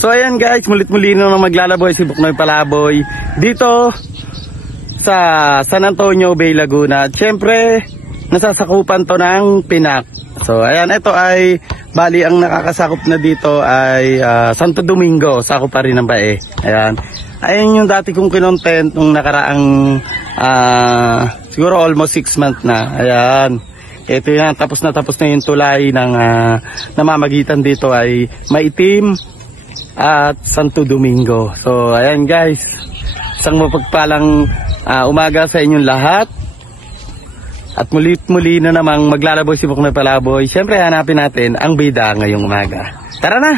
So ayan guys, mulit-muli na maglalaboy si Buknoy Palaboy dito sa San Antonio Bay, Laguna. At syempre, nasasakupan to ng Pinak. So ayan, ito ay bali ang nakakasakop na dito ay Santo Domingo, sakop pa rin ng Bae. Ayan. Ayan yung dati kong kinontent nung nakaraang siguro almost 6 months na. Ayan. Ito yan, tapos na yung tulay ng namamagitan dito ay Maitim at Santo Domingo. So ayan guys, isang mapagpalang umaga sa inyong lahat. At muli na namang maglalaboy si Buknoy Palaboy. Siyempre hanapin natin ang bida ngayong umaga. Tara na!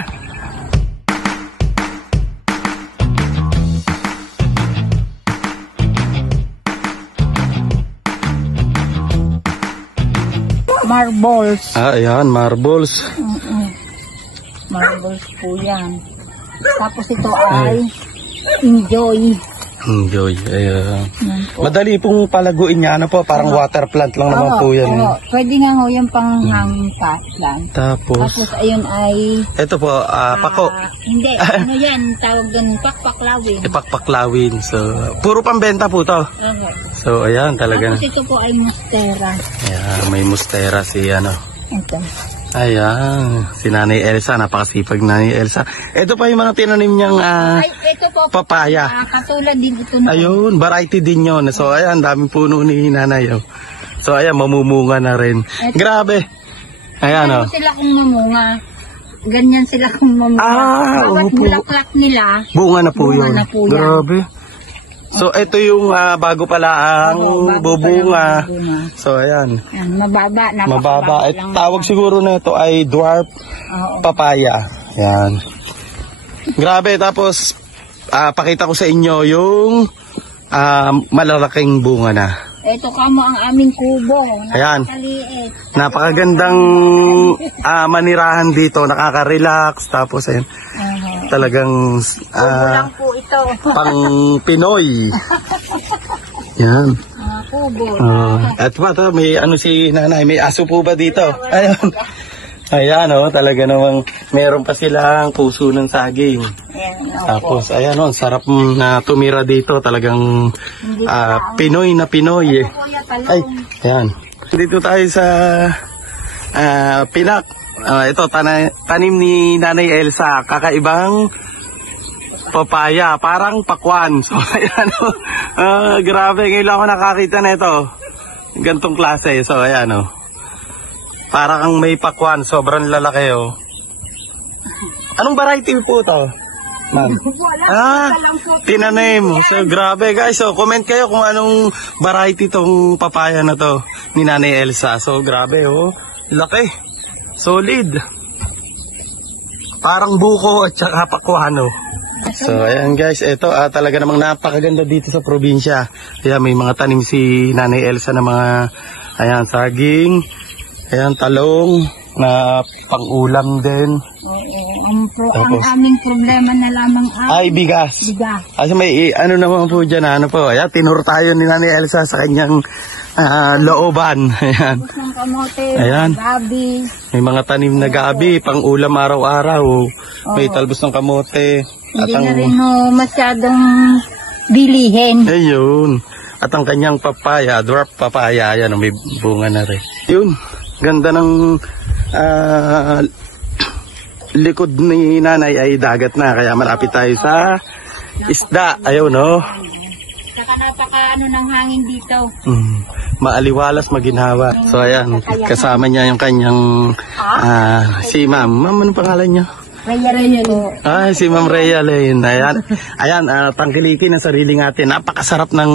Marbles. Ayan, marbles. Marbles po yan. Tapos ito ay enjoy. Enjoy. Ayan. Madali pong palaguin niya. Ano po, parang water plant lang naman po yan. Pwede nga ho yung pang hanging yan. Tapos ayun ay... ito po, pako. Hindi, ano yan, tawag doon, pakpaklawin. Ipakpaklawin. So, puro pambenta po to. So, ayan talaga. Tapos ito po ay mustera. Ayan, may mustera si ano. Ito. Ayan, si Nanay Elsa, napakasipag Nanay Elsa. Ito pa yung mga tinanim niyang ito po, papaya. Katulad din ito na. Ayun, variety din yun. So, ayan, daming puno ni Nanay. So, ayan, mamumunga na rin. Ito. Grabe. Ayan, o. Sila kung mamunga. Ganyan sila kung mamunga. Bawat bulaklak nila. Bunga na po yun. Na po yan. Grabe. So, ito yung bago pala ang bubunga. So, ayan. Mababa. Mababa. Tawag siguro na ito ay dwarf papaya. Ayan. Grabe. Tapos, pakita ko sa inyo yung malalaking bunga na. Ito kamo ang aming kubo. Ayan. Napakagandang manirahan dito. Nakaka-relax. Tapos, ayan. Talagang lang po ito. pang Pinoy. Yan. Kubo. At pa to, may ano si Nanay, may aso po ba dito? Ayan. Ayan talaga namang meron pa silang puso ng saging. Tapos ayan sarap na tumira dito, talagang Pinoy na Pinoy eh. Ay, ayan. Dito tayo sa Pinak. Ito, tanim ni Nanay Elsa, kakaibang papaya, parang pakwan. So, ayan grabe, ngayon lang ako nakakita na ito. Gantong klase, so ayan parang may pakwan, sobrang lalaki Anong variety po ito? Tinanim. So, grabe guys, so comment kayo kung anong variety tong papaya na to ni Nanay Elsa. So, grabe laki. Solid. Parang buko at saka pakuano. So ayan guys, ito talaga namang napakaganda dito sa probinsya. Ayan, may mga tanim si Nanay Elsa na mga saging, ayan, talong na pang-ulam din. Ang aming problema na lamang ay bigas. Kasi may naman po dyan, ayan, tinuro tayo ni Nanay Elsa sa kanyang looban. Ayan. Kamote, ayan. gabi. May mga tanim na gabi, pang ulam araw-araw. May talbos ng kamote. Hindi na rin masyadong bilihin. Ayun. At ang kanyang papaya, dwarf papaya, ayan, may bunga na rin. Yun, ganda ng likod ni Nanay ay dagat na, kaya malapit tayo sa isda. Ayun, Saka napaka ng hangin dito. Maaliwalas, maginhawa. So ayan, kasama niya yung kanyang si Ma'am. Ma'am, anong pangalan niya? Rhea po. Ay, si Ma'am Rhea Lane. Ayan, tangkilikin ang sarili natin. Napakasarap ng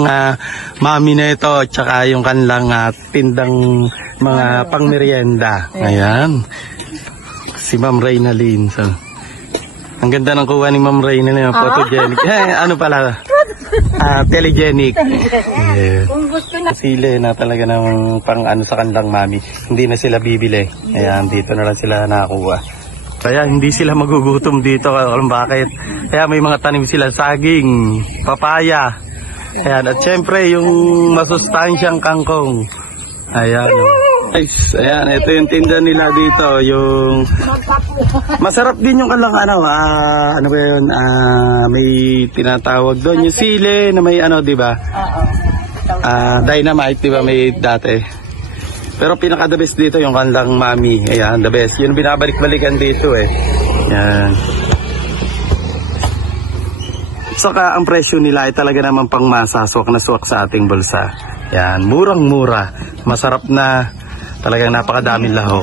mami na ito, tsaka yung kanilang tindang mga pangmerienda. Ayan. Si Ma'am Rhea Lane. So, ang ganda ng kuha ni Ma'am Rhea na photogenic. Ano pala? Telegenic. Yeah. Kung gusto na. Sili na talaga ng pang sa kanilang mami. Hindi na sila bibili. Ayan, dito na lang sila nakakuha. Kaya hindi sila magugutom dito. Alam bakit? Kaya may mga tanim sila saging, papaya. Ayan, at syempre yung masustansyang kangkong. Ayan. Guys, ayan, ito yung tinda nila dito, yung masarap din yung kalang ano ba yun, may tinatawag doon, yung sili na may ano, di ba? Dynamite, di ba, may dati. Pero pinaka the best dito yung kalang mami, ayan, the best. Yun binabalik-balikan dito eh. Ayan. Saka ang presyo nila ay talaga naman pang masa, swak na swak sa ating bulsa. Yan, murang-mura. Masarap na, talagang napakadaming lahok.